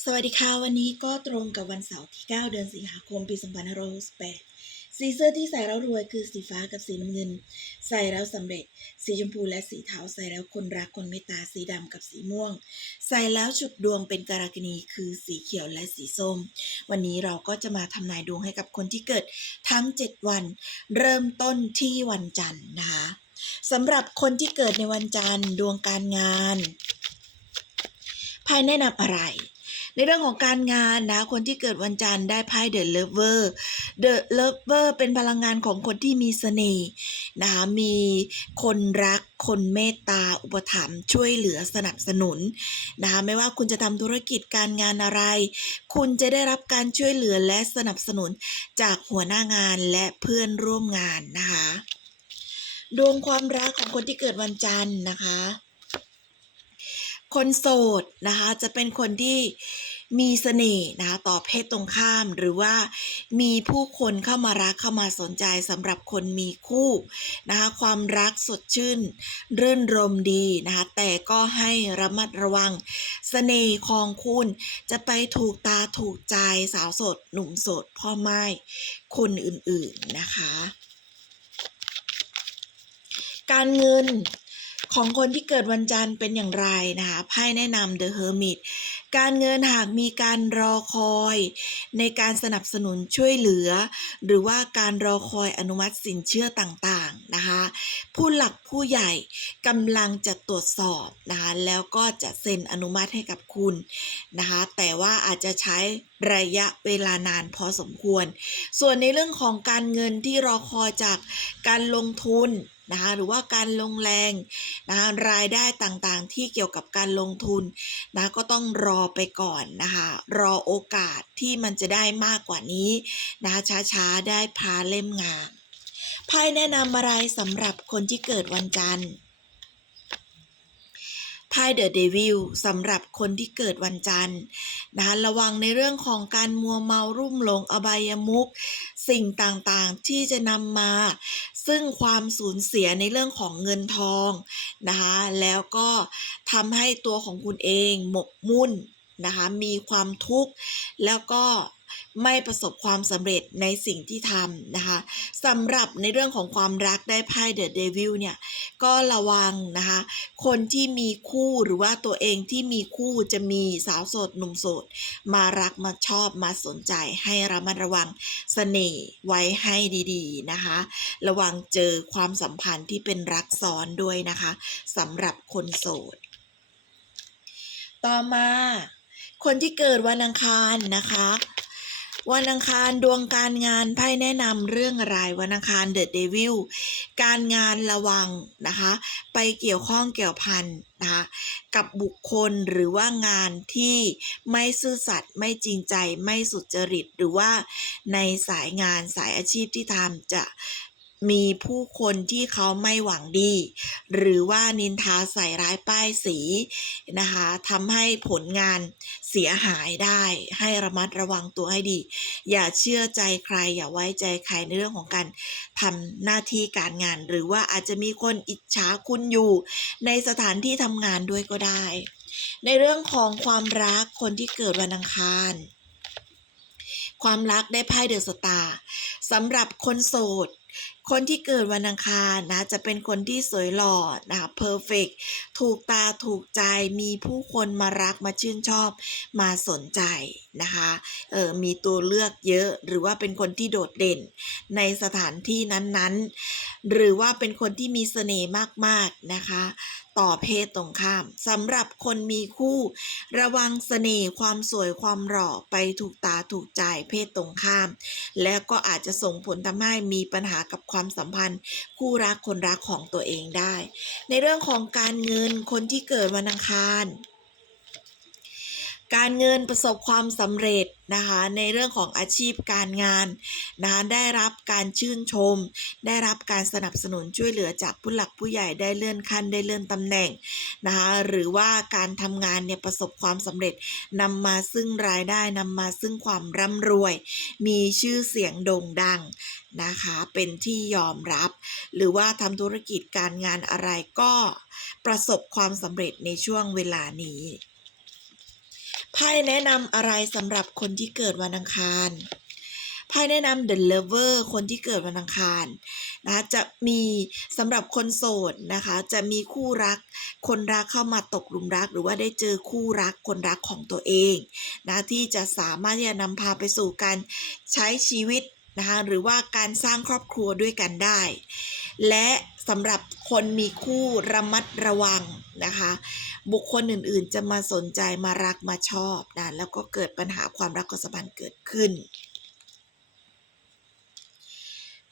สวัสดีค่ะ วันนี้ก็ตรงกับวันเสาร์ที่ 9 เดือนสิงหาคม ปี2568สีเสื้อที่ใส่แล้วรวยคือสีฟ้ากับสีน้ำเงิน ใส่แล้วสำเร็จ สีชมพูและสีเทาใส่แล้วคนรักคนเมตตาสีดำกับสีม่วง ใส่แล้วฉุดดวงเป็นการกินีคือสีเขียวและสีส้ม วันนี้เราก็จะมาทำนายดวงให้กับคนที่เกิดทั้ง 7 วัน เริ่มต้นที่วันจันทร์นะคะสำหรับคนที่เกิดในวันจันทร์ดวงการงานไพ่แนะนำอะไร ในเรื่องของการงานนะ คนที่เกิดวันจันทร์ได้ไพ่ The Lover The Lover เป็นพลังงานของคนที่มีเสน่ห์นะคะมีคนรักคนเมตตาอุปถัมภ์ช่วยเหลือสนับสนุนนะคะไม่ว่าคุณจะทำธุรกิจการงานอะไร คุณจะได้รับการช่วยเหลือและสนับสนุนจากหัวหน้างานและเพื่อนร่วมงานนะคะ ดวงความรักของคนที่เกิดวันจันทร์นะคะ คนโสดนะคะจะเป็นคนที่มีเสน่ห์นะคะต่อเพศตรงข้ามหรือว่ามีผู้คนเข้ามารักเข้ามาสนใจสำหรับคนมีคู่นะคะความรักสดชื่น รื่นรมดีนะคะแต่ก็ให้ระมัดระวังเสน่ห์ของคุณจะไปถูกตาถูกใจสาวโสด หนุ่มโสด พ่อไม้คนอื่นๆนะคะ การเงิน ของคนที่เกิดวันจันทร์เป็นอย่างไรนะคะไพ่แนะนำ The Hermit การเงินหากมีการรอคอย ในการสนับสนุนช่วยเหลือ หรือว่าการรอคอยอนุมัติสินเชื่อต่างๆนะคะผู้หลักผู้ใหญ่กำลังจะตรวจสอบนะคะแล้วก็จะเซ็นอนุมัติให้กับคุณนะคะแต่ว่าอาจจะใช้ระยะเวลานานพอสมควร ส่วนในเรื่องของการเงินที่รอคอยจากการลงทุน นะคะหรือว่าการลงแรงนะคะรายได้ต่างๆ ที่เกี่ยวกับการลงทุนนะก็ต้องรอไปก่อนนะคะรอโอกาสที่มันจะได้มากกว่านี้นะคะช้าๆได้พาเล่มงานไพ่แนะนำอะไรสำหรับคนที่เกิดวันจันทร์ไพ่เดอะเดวิลสำหรับคนที่เกิดวันจันทร์นะคะระวังในเรื่องของการมัวเมารุ่มหลงอบายมุขสิ่งต่างๆที่จะนำมา ซึ่งความสูญเสียในเรื่องของเงินทองนะคะแล้วก็ทำให้ตัวของคุณเองหมกมุ่นนะคะมีความทุกข์แล้วก็ ไม่ประสบความสำเร็จในสิ่งที่ทำนะคะสำหรับในเรื่องของความรักได้ไพ่เดอะเดวิลเนี่ยก็ระวังนะคะคนที่มีคู่หรือว่าตัวเองที่มีคู่จะมีสาวโสดหนุ่มโสด มารักมาชอบมาสนใจให้ระมัดระวังเสน่ห์ไว้ให้ดีๆนะคะ ระวังเจอความสัมพันธ์ที่เป็นรักซ้อนด้วยนะคะสำหรับคนโสด ต่อมาคนที่เกิดวันอังคารนะคะ วันอังคารดวงการงานไพ่แนะนำเรื่องอะไรวันอังคารเดอะเดวิลการงานระวังนะคะ ไปเกี่ยวข้องเกี่ยวพันนะคะกับบุคคลหรือว่างานที่ไม่ซื่อสัตย์ไม่จริงใจไม่สุจริต หรือว่าในสายงานสายอาชีพที่ทำจะ มีผู้คนที่เขาไม่หวังดี หรือว่านินทาใส่ร้ายป้ายสีนะคะทำให้ผลงานเสียหายได้ให้ระมัดระวังตัวให้ดี อย่าเชื่อใจใคร อย่าไว้ใจใครในเรื่องของการทำหน้าที่การงาน หรือว่าอาจจะมีคนอิจฉาคุณอยู่ ในสถานที่ทำงานด้วยก็ได้ ในเรื่องของความรักคนที่เกิดวันอังคารความรักได้ไพ่เดอะสตาร์สำหรับคนโสด คนที่เกิดวันอังคารนะจะเป็นคนที่สวยหล่อนะคะเพอร์เฟกถูกตาถูกใจมีผู้คนมารักมาชื่นชอบมาสนใจนะคะเออมีตัวเลือกเยอะหรือว่าเป็นคนที่โดดเด่นในสถานที่นั้นๆ หรือว่าเป็นคนที่มีเสน่ห์มากๆนะคะ ต่อเพศตรงข้ามสำหรับคนมีคู่ ระวังเสน่ห์ความสวยความหล่อไปถูกตาถูกใจเพศตรงข้าม แล้วก็อาจจะส่งผลทำให้มีปัญหากับความสัมพันธ์ คู่รักคนรักของตัวเองได้ ในเรื่องของการเงินคนที่เกิดวันอังคาร การเงินประสบความสำเร็จนะคะในเรื่องของอาชีพการงานนะคะได้รับการชื่นชม ได้รับการสนับสนุนช่วยเหลือจากผู้หลักผู้ใหญ่ได้เลื่อนขั้นได้เลื่อนตำแหน่งนะคะหรือว่าการทำงานเนี่ยประสบความสำเร็จนำมาซึ่งรายได้นำมาซึ่งความร่ำรวย มีชื่อเสียงโด่งดังนะคะเป็นที่ยอมรับ หรือว่าทำธุรกิจการงานอะไรก็ประสบความสำเร็จในช่วงเวลานี้ ไพ่แนะนำอะไรสำหรับคนที่เกิดวันอังคารไพ่แนะนำ The Lover คนที่เกิดวันอังคารนะจะมีสำหรับคนโสดนะคะ จะมีคู่รัก คนรักเข้ามาตกหลุมรัก หรือว่าได้เจอคู่รักคนรักของตัวเองนะที่จะสามารถที่จะนำพาไปสู่การใช้ชีวิตนะคะหรือว่าการสร้างครอบครัวด้วยกันได้ และสำหรับคนมีคู่ระมัดระวัง นะคะ บุคคลอื่นๆ จะมาสนใจมารักมาชอบนะแล้วก็เกิดปัญหาความรักความสัมพันธ์เกิดขึ้น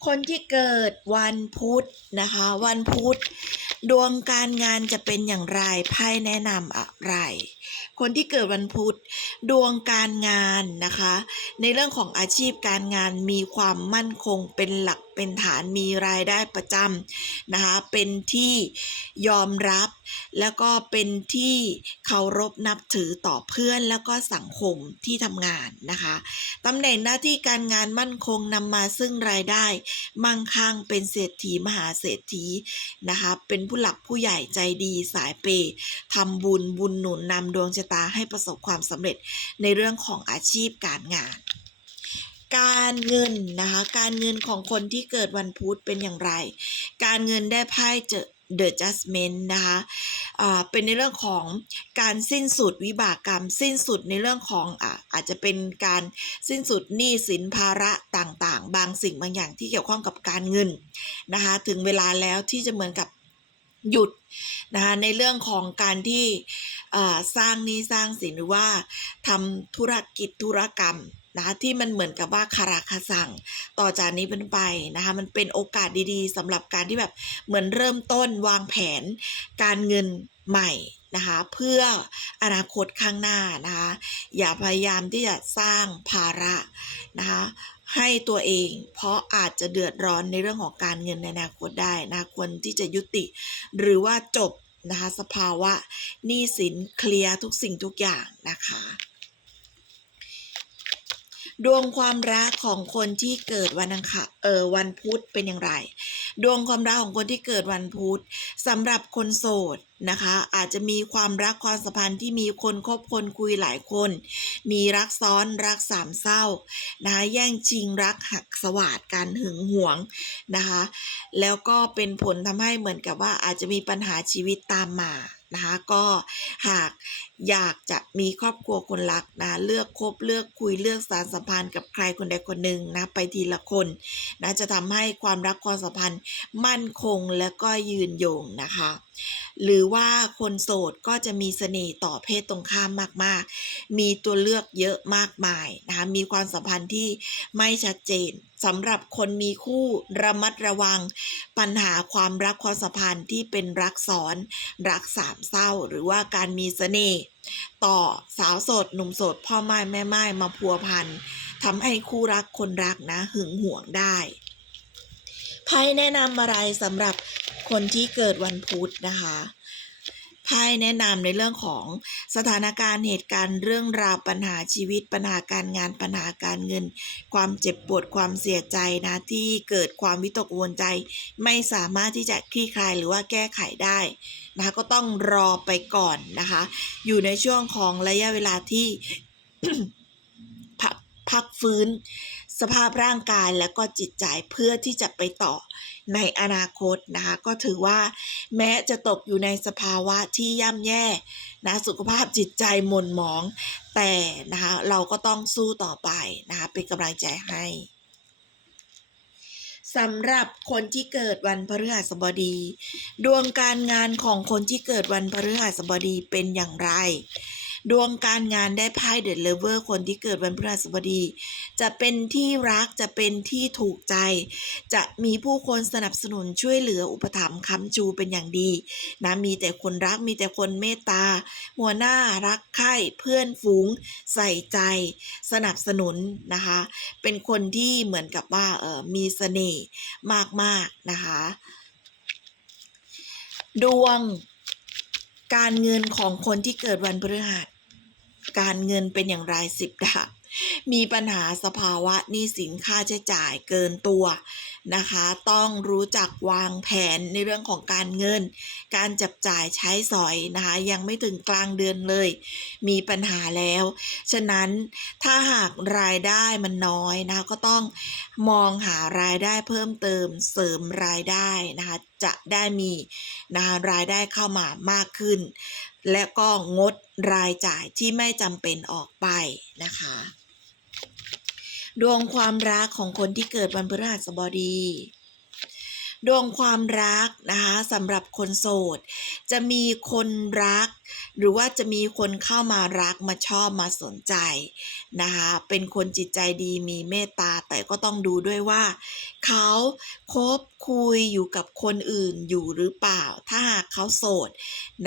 คนที่เกิดวันพุธนะคะ วันพุธดวงการงานจะเป็นอย่างไรไพ่แนะนำอะไร คนที่เกิดวันพุธดวงการงานนะคะ ในเรื่องของอาชีพการงานมีความมั่นคงเป็นหลักเป็นฐานมีรายได้ประจำนะคะเป็นที่ยอมรับ แล้วก็เป็นที่เคารพนับถือต่อเพื่อนแล้วก็สังคมที่ทำงานนะคะตำแหน่งหน้าที่การงานมั่นคงนำมาซึ่งรายได้ มั่งคั่งเป็นเศรษฐีมหาเศรษฐีนะคะเป็นผู้หลักผู้ใหญ่ใจดีสายเปย์ทำบุญบุญหนุนนำดวงชะตาให้ประสบความสำเร็จในเรื่องของอาชีพการงาน การเงินนะคะ การเงินของคนที่เกิดวันพุธเป็นอย่างไร การเงินได้ไพ่เจอ The Judgment นะคะอ่าเป็นในเรื่องของการสิ้นสุดวิบากกรรม สิ้นสุดในเรื่องของอาอาจจะเป็นการสิ้นสุดหนี้สินภาระต่างๆ บางสิ่งบางอย่างที่เกี่ยวข้องกับการเงินนะคะถึงเวลาแล้วที่จะเหมือนกับหยุดนะคะในเรื่องของการที่สร้างหนี้สร้างสินหรือว่าทำธุรกิจธุรกรรม นะคะที่มันเหมือนกับว่าคาราคาสั่งต่อจากนี้เป็นไปนะคะมันเป็นโอกาสดีๆสำหรับการที่แบบเหมือนเริ่มต้นวางแผนการเงินใหม่นะคะเพื่ออนาคตข้างหน้านะคะอย่าพยายามที่จะสร้างภาระนะคะให้ตัวเองเพราะอาจจะเดือดร้อนในเรื่องของการเงินในอนาคตได้นะควรที่จะยุติ หรือว่าจบนะคะสภาวะหนี้สินเคลียร์ทุกสิ่งทุกอย่างนะคะ ดวงความรักของคนที่เกิดวันอังคารเออวันพุธเป็นอย่างไร ดวงความรักของคนที่เกิดวันพุธสำหรับคนโสดนะคะ อาจจะมีความรักความสัมพันธ์ที่มีคนคบคนคุยหลายคน มีรักซ้อนรักสามเศร้านะคะแย่งชิงรักหักสวาดการหึงหวงนะคะ แล้วก็เป็นผลทำให้เหมือนกับว่าอาจจะมีปัญหาชีวิตตามมา นะคะก็หากอยากจะมีครอบครัวคนรักนะเลือกคบเลือกคุยเลือกสารสัมพันธ์กับใครคนใดคนหนึ่งนะไปทีละคนนะจะทำให้ความรักความสัมพันธ์มั่นคงและก็ยืนยงนะคะ หรือว่าคนโสดก็จะมีเสน่ห์ต่อเพศตรงข้ามมากๆ มีตัวเลือกเยอะมากมายนะคะมีความสัมพันธ์ที่ไม่ชัดเจนสำหรับคนมีคู่ระมัดระวัง ปัญหาความรักความสัมพันธ์ที่เป็นรักซ้อนรักสามเศร้า หรือว่าการมีเสน่ห์ต่อสาวโสดหนุ่มโสดพ่อไม้แม่ไม้มาพัวพันทำให้คู่รักคนรักนะหึงหวงได้ไพ่แนะนำอะไรสำหรับ คนที่เกิดวันพุธนะคะไพ่แนะนำในเรื่องของสถานการณ์เหตุการณ์เรื่องราวปัญหาชีวิตปัญหาการงานปัญหาการเงิน ความเจ็บปวดความเสียใจนะที่เกิดความวิตกกังวลใจ ไม่สามารถที่จะคลี่คลายหรือว่าแก้ไขได้นะคะก็ต้องรอไปก่อนนะคะ อยู่ในช่วงของระยะเวลาที่พักฟื้น สภาพร่างกายและก็จิตใจเพื่อที่จะไปต่อในอนาคตนะคะก็ถือว่าแม้จะตกอยู่ในสภาวะที่ย่ำแย่นะสุขภาพจิตใจหม่นหมอง แต่นะคะเราก็ต้องสู้ต่อไปนะคะเป็นกำลังใจให้สำหรับคนที่เกิดวันพฤหัสบดี ดวงการงานของคนที่เกิดวันพฤหัสบดีเป็นอย่างไร ดวงการงานได้ไพ่เด e เลเวอร์คนที่เกิดวันพฤหัสบดี จะเป็นที่รักจะเป็นที่ถูกใจ จะมีผู้คนสนับสนุนช่วยเหลืออุปถัมภ์ค้ำชูเป็นอย่างดีนะมีแต่คนรักมีแต่คนเมตตา หัวหน้ารักใคร่เพื่อนฝูงใส่ใจ สนับสนุนนะคะ เป็นคนที่เหมือนกับว่าเออมีเสน่ห์มากๆนะคะ ดวงการเงินของคนที่เกิดวันพฤหัส การเงินเป็นอย่างไรสิบดาบมีปัญหาสภาวะหนี้สินค่าใช้จ่ายเกินตัวนะคะ ต้องรู้จักวางแผนในเรื่องของการเงิน การจับจ่ายใช้สอยนะคะ ยังไม่ถึงกลางเดือนเลย มีปัญหาแล้ว ฉะนั้นถ้าหากรายได้มันน้อยนะคะก็ต้องมองหารายได้เพิ่มเติมเสริมรายได้นะคะจะได้มีนะคะรายได้เข้ามามากขึ้น และก็งดรายจ่ายที่ไม่จำเป็นออกไปนะคะ ดวงความรักของคนที่เกิดวันพฤหัสบดีดวงความรักนะคะสำหรับคนโสด จะมีคนรัก หรือว่าจะมีคนเข้ามารักมาชอบมาสนใจนะคะ เป็นคนจิตใจดีมีเมตตาแต่ก็ต้องดูด้วยว่า เขาคบคุยอยู่กับคนอื่นอยู่หรือเปล่า ถ้าหากเขาโสด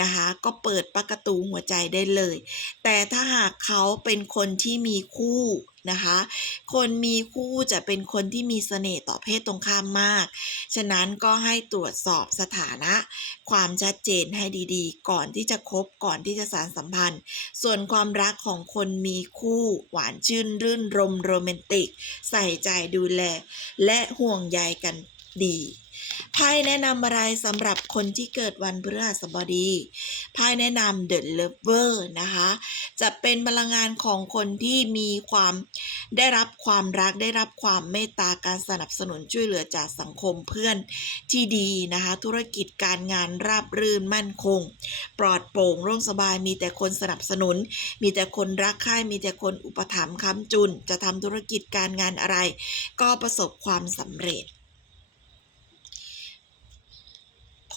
นะคะ ก็เปิดประตูหัวใจได้เลย แต่ถ้าหากเขาเป็นคนที่มีคู่นะคะ คนมีคู่จะเป็นคนที่มีเสน่ห์ต่อเพศตรงข้ามมาก ฉะนั้นก็ให้ตรวจสอบสถานะ ความชัดเจนให้ดีๆ ก่อนที่จะคบก่อนที่จะสารสัมพันธ์ ส่วนความรักของคนมีคู่หวานชื่นรื่นรมโรแมนติก ใส่ใจดูแล และห่วงใยกัน ดีไพ่แนะนำอะไรสำหรับคนที่เกิดวันพฤหัสบดีไพ่แนะนำ The Lover นะคะ จะเป็นพลังงานของคนที่มีความได้รับความรักได้รับความเมตตาการสนับสนุนช่วยเหลือจากสังคมเพื่อนที่ดีนะคะ ธุรกิจการงานราบรื่นมั่นคง ปลอดโปร่งโล่งสบายมีแต่คนสนับสนุน มีแต่คนรักใคร่มีแต่คนอุปถัมภ์ค้ำจุน จะทำธุรกิจการงานอะไร ก็ประสบความสำเร็จ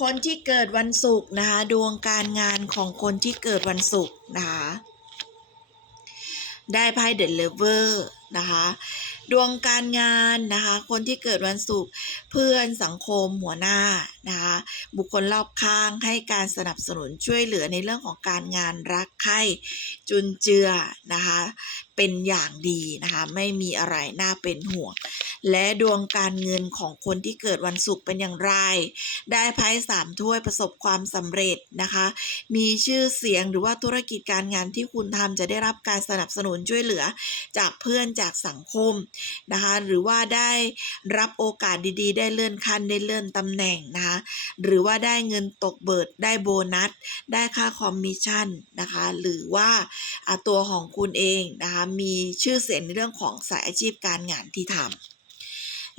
คนที่เกิดวันศุกร์นะคะดวงการงานของคนที่เกิดวันศุกร์นะคะได้ไพ่เด e เลเวอร์นะคะดวงการงานนะคะ คนที่เกิดวันศุกร์เพื่อนสังคมหัวหน้านะคะบุคคลรอบข้างให้การสนับสนุนช่วยเหลือในเรื่องของการงานรักใคร่จุนเจือนะคะเป็นอย่างดีนะคะไม่มีอะไรน่าเป็นห่วง และดวงการเงินของคนที่เกิดวันศุกร์เป็นอย่างไร ได้ไพ่สามถ้วยประสบความสำเร็จนะคะ มีชื่อเสียงหรือว่าธุรกิจการงานที่คุณทำจะได้รับการสนับสนุนช่วยเหลือจากเพื่อนจากสังคมนะคะหรือว่าได้รับโอกาสดีๆ ได้เลื่อนขั้นได้เลื่อนตำแหน่งนะคะหรือว่าได้เงินตกเบิดได้โบนัส ได้ค่าคอมมิชชั่นนะคะหรือว่าตัวของคุณเองนะคะมีชื่อเสียงในเรื่องของสายอาชีพการงานที่ทำ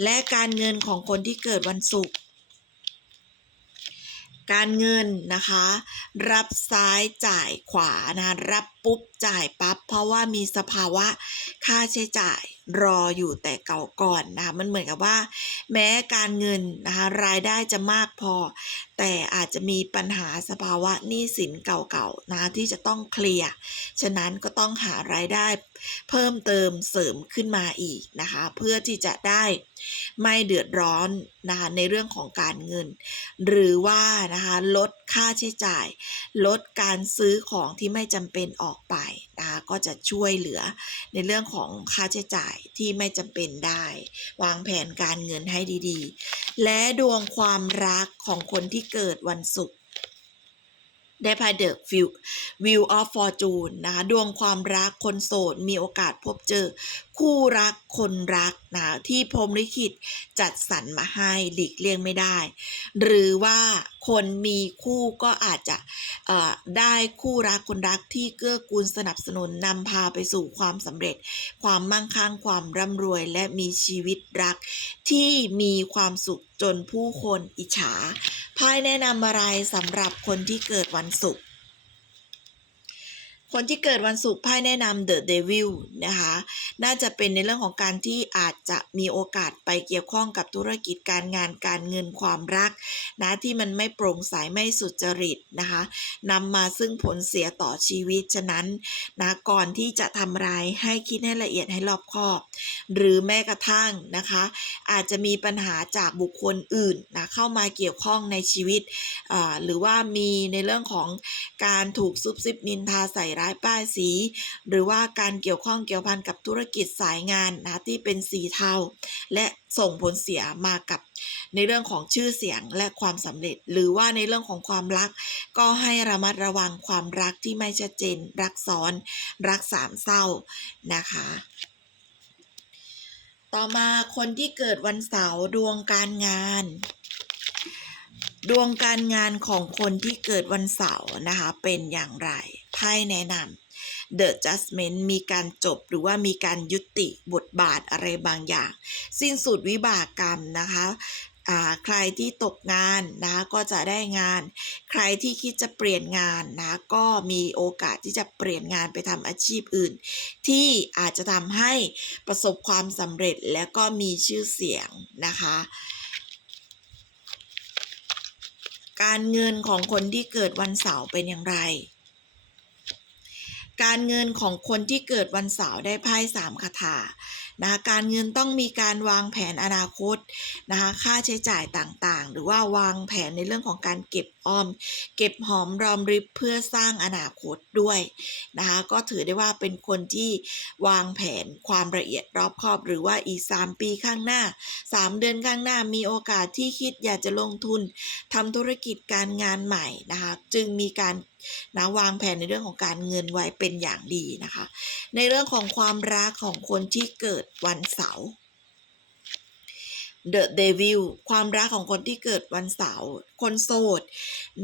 และการเงินของคนที่เกิดวันศุกร์การเงินนะคะ รับซ้ายจ่ายขวานะคะรับ ปุ๊บจ่ายปั๊บเพราะว่ามีสภาวะค่าใช้จ่ายรออยู่แต่เก่าก่อนนะคะมันเหมือนกับว่า แม้การเงินนะคะรายได้จะมากพอ แต่อาจจะมีปัญหาสภาวะหนี้สินเก่าๆนะะที่จะต้องเคลียร์ฉะนั้นก็ต้องหารายได้เพิ่มเติมเสริมขึ้นมาอีกนะคะเพื่อที่จะได้ไม่เดือดร้อนนะคะในเรื่องของการเงิน หรือว่านะคะลดค่าใช้จ่าย ลดการซื้อของที่ไม่จำเป็นออกไปนะคะก็จะช่วยเหลือในเรื่องของค่าใช้จ่ายที่ไม่จำเป็นได้ วางแผนการเงินให้ดีๆ และดวงความรักของคนที่เกิดวันศุกร์ได้ไพ่เดอะวิววิวออฟฟอร์จูนนะคะดวงความรักคนโสด มีโอกาสพบเจอ คู่รักคนรักนะที่พรมลิขิตจัดสรรมาให้หลีกเลี่ยงไม่ได้ หรือว่า คนมีคู่ก็อาจจะได้คู่รักคนรักที่เกื้อกูลสนับสนุนนำพาไปสู่ความสำเร็จ ความมั่งคั่งความร่ำรวย และมีชีวิตรักที่มีความสุขจนผู้คนอิจฉาไพ่แนะนำอะไรสำหรับคนที่เกิดวันศุกร์ คนที่เกิดวันศุกร์ไพ่แนะนำ The Devil นะคะ น่าจะเป็นในเรื่องของการที่อาจจะมีโอกาสไปเกี่ยวข้องกับธุรกิจการงานการเงินความรักนะที่มันไม่โปร่งใสไม่สุจริตนะคะนำมาซึ่งผลเสียต่อชีวิตฉะนั้นนะก่อนที่จะทำร้ายให้คิดให้ละเอียดให้รอบคอบ หรือแม้กระทั่งนะคะ อาจจะมีปัญหาจากบุคคลอื่นนะเข้ามาเกี่ยวข้องในชีวิตอ่าหรือว่ามีในเรื่องของการถูกซุบซิบนินทาใส่ร้ายป้ายสี หรือว่าการเกี่ยวข้องเกี่ยวพันกับธุรกิจสายงานนะที่เป็นสีเทา และส่งผลเสียมากับในเรื่องของชื่อเสียงและความสำเร็จ หรือว่าในเรื่องของความรัก ก็ให้ระมัดระวังความรักที่ไม่ชัดเจน รักซ้อน รักสามเศร้านะคะต่อมาคนที่เกิดวันเสาร์ดวงการงาน ดวงการงานของคนที่เกิดวันเสาร์นะคะเป็นอย่างไร ไพ่แนะนำ The Judgment มีการจบหรือว่ามีการยุติบทบาทอะไรบางอย่าง สิ้นสุดวิบากกรรมนะคะใครที่ตกงานนะคะก็จะได้งาน ใครที่คิดจะเปลี่ยนงานนะก็มีโอกาสที่จะเปลี่ยนงานไปทำอาชีพอื่น ที่อาจจะทำให้ประสบความสำเร็จและก็มีชื่อเสียงนะคะ การเงินของคนที่เกิดวันเสาร์เป็นอย่างไร การเงินของคนที่เกิดวันเสาร์ได้ไพ่สามคาถานะการเงินต้องมีการวางแผนอนาคตนะคะค่าใช้จ่ายต่างๆ หรือว่าวางแผนในเรื่องของการเก็บ ออม เก็บหอมรอมริบเพื่อสร้างอนาคตด้วยนะคะก็ถือได้ว่าเป็นคนที่วางแผนความละเอียดรอบคอบ หรือว่าอีก 3 ปีข้างหน้า 3 เดือนข้างหน้ามีโอกาสที่คิดอยากจะลงทุนทำธุรกิจการงานใหม่นะคะจึงมีการนะวางแผนในเรื่องของการเงินไว้เป็นอย่างดีนะคะ ในเรื่องของความรักของคนที่เกิดวันเสาร์ The Devil ความรักของคนที่เกิดวันเสาร์คนโสด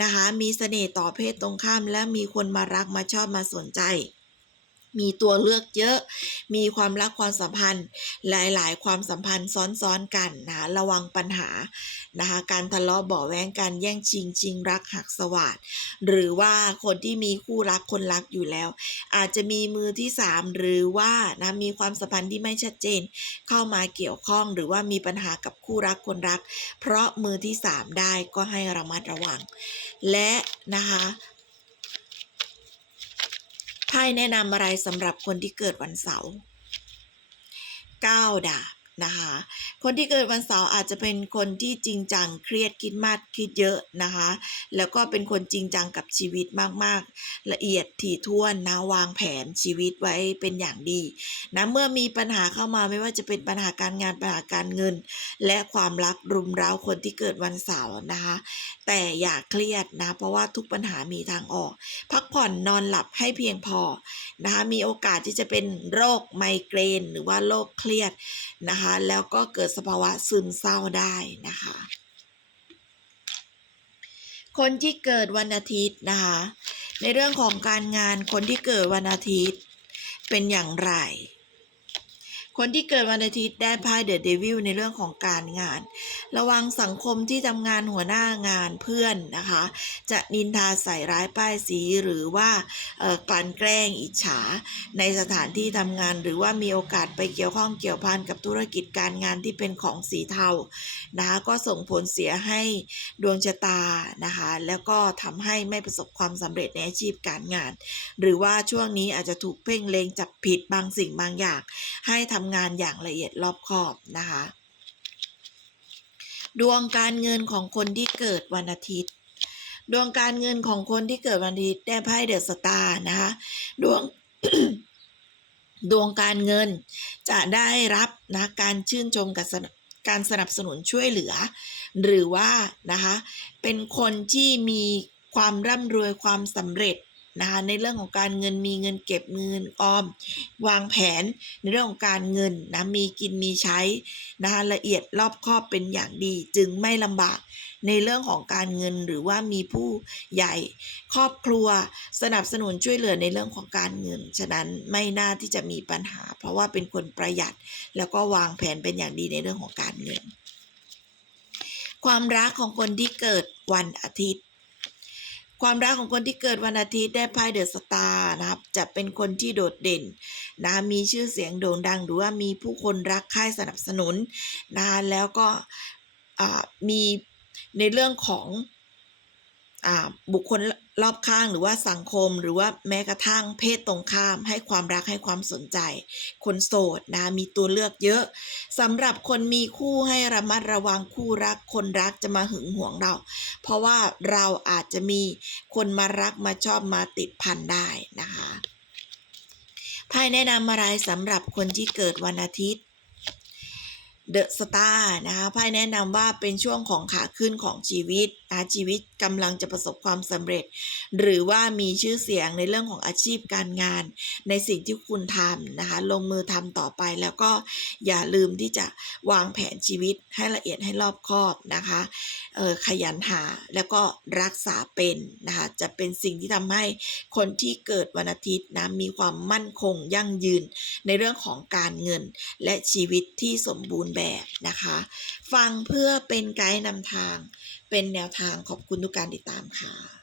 นะคะ มีเสน่ห์ต่อเพศตรงข้ามและมีคนมารักมาชอบมาสนใจ มีตัวเลือกเยอะ มีความรักความสัมพันธ์ หลายๆ ความสัมพันธ์ซ้อนๆกันนะระวังปัญหานะคะการทะเลาะเบาแว้งการแย่งชิงชิงรักหักสวัสดหรือว่าคนที่มีคู่รักคนรักอยู่แล้ว อาจจะมีมือที่ 3 หรือว่านะมีความสัมพันธ์ที่ไม่ชัดเจน เข้ามาเกี่ยวข้องหรือว่ามีปัญหากับคู่รักคนรัก เพราะมือที่ 3 ได้ก็ให้ระมัดระวัง และนะคะ ไพ่แนะนำอะไรสำหรับคนที่เกิดวันเสาร์9ดาบ นะคะ คนที่เกิดวันเสาร์อาจจะเป็นคนที่จริงจังเครียดคิดมากคิดเยอะนะคะ แล้วก็เป็นคนจริงจังกับชีวิตมากๆ ละเอียดถี่ถ้วนนะวางแผนชีวิตไว้เป็นอย่างดีนะเมื่อมีปัญหาเข้ามาไม่ว่าจะเป็นปัญหาการงานปัญหาการเงิน และความรักรุมเร้าคนที่เกิดวันเสาร์นะคะ แต่อย่าเครียดนะเพราะว่าทุกปัญหามีทางออก พักผ่อนนอนหลับให้เพียงพอนะคะมีโอกาสที่จะเป็นโรคไมเกรน หรือว่าโรคเครียดนะคะแล้วก็เกิดสภาวะซึมเศร้าได้นะคะ คนที่เกิดวันอาทิตย์นะคะ ในเรื่องของการงานคนที่เกิดวันอาทิตย์เป็นอย่างไร คนที่เกิดวันอาทิตย์ได้ไพ่เดอะเดวิลในเรื่องของการงาน ระวังสังคมที่ทำงานหัวหน้างานเพื่อนนะคะ จะนินทาใส่ร้ายป้ายสีหรือว่ากลั่นแกล้งอิจฉา ในสถานที่ทำงาน หรือว่ามีโอกาสไปเกี่ยวข้องเกี่ยวพันกับธุรกิจการงานที่เป็นของสีเทานะคะก็ส่งผลเสียให้ดวงชะตานะคะ แล้วก็ทำให้ไม่ประสบความสำเร็จในอาชีพการงาน หรือว่าช่วงนี้อาจจะถูกเพ่งเลงจับผิดบางสิ่งบางอย่าง ให้ทำงานอย่างละเอียดรอบคอบนะคะ ดวงการเงินของคนที่เกิดวันอาทิตย์ ดวงการเงินของคนที่เกิดวันอาทิตย์ได้ไพ่เดอะสตาร์นะคะดวงดวงการเงินจะได้รับนะการชื่นชมกับการสนับสนุนช่วยเหลือ หรือว่านะคะเป็นคนที่มีความร่ำรวยความสำเร็จ นะคะในเรื่องของการเงินมีเงินเก็บเงินออม วางแผนในเรื่องของการเงินนะมีกินมีใช้นะคะละเอียดรอบคอบเป็นอย่างดี จึงไม่ลำบากในเรื่องของการเงินหรือว่ามีผู้ใหญ่ครอบครัวสนับสนุนช่วยเหลือในเรื่องของการเงิน ฉะนั้นไม่น่าที่จะมีปัญหา เพราะว่าเป็นคนประหยัด แล้วก็วางแผนเป็นอย่างดีในเรื่องของการเงิน ความรักของคนที่เกิดวันอาทิตย์ ความรักของคนที่เกิดวันอาทิตย์ได้ไพ่เดอะสตาร์นะครับ จะเป็นคนที่โดดเด่นนะมีชื่อเสียงโด่งดัง หรือว่ามีผู้คนรักใคร่สนับสนุนนะแล้วก็มีในเรื่องของ บุคคลรอบข้างหรือว่าสังคมหรือว่าแม้กระทั่งเพศตรงข้าม ให้ความรักให้ความสนใจ คนโสดนะมีตัวเลือกเยอะสำหรับคนมีคู่ให้ระมัดระวังคู่รัก คนรักจะมาหึงหวงเรา เพราะว่าเราอาจจะมีคนมารักมาชอบมาติดพันได้นะคะไพ่แนะนำอะไรสำหรับคนที่เกิดวันอาทิตย์ เดอะสตาร์นะคะไพ่แนะนำว่าเป็นช่วงของขาขึ้นของชีวิตนะชีวิตกำลังจะประสบความสำเร็จ หรือว่ามีชื่อเสียงในเรื่องของอาชีพการงาน ในสิ่งที่คุณทำนะคะ ลงมือทำต่อไปแล้วก็อย่าลืมที่จะวางแผนชีวิตให้ละเอียดให้รอบคอบนะคะขยันหาแล้วก็รักษาเป็นนะคะจะเป็นสิ่งที่ทำให้คนที่เกิดวันอาทิตย์นะมีความมั่นคงยั่งยืนในเรื่องของการเงินและชีวิตที่สมบูรณ์แบบนะคะ ฟังเพื่อเป็นไกด์นำทาง เป็นแนวทางขอบคุณทุกการติดตามค่ะ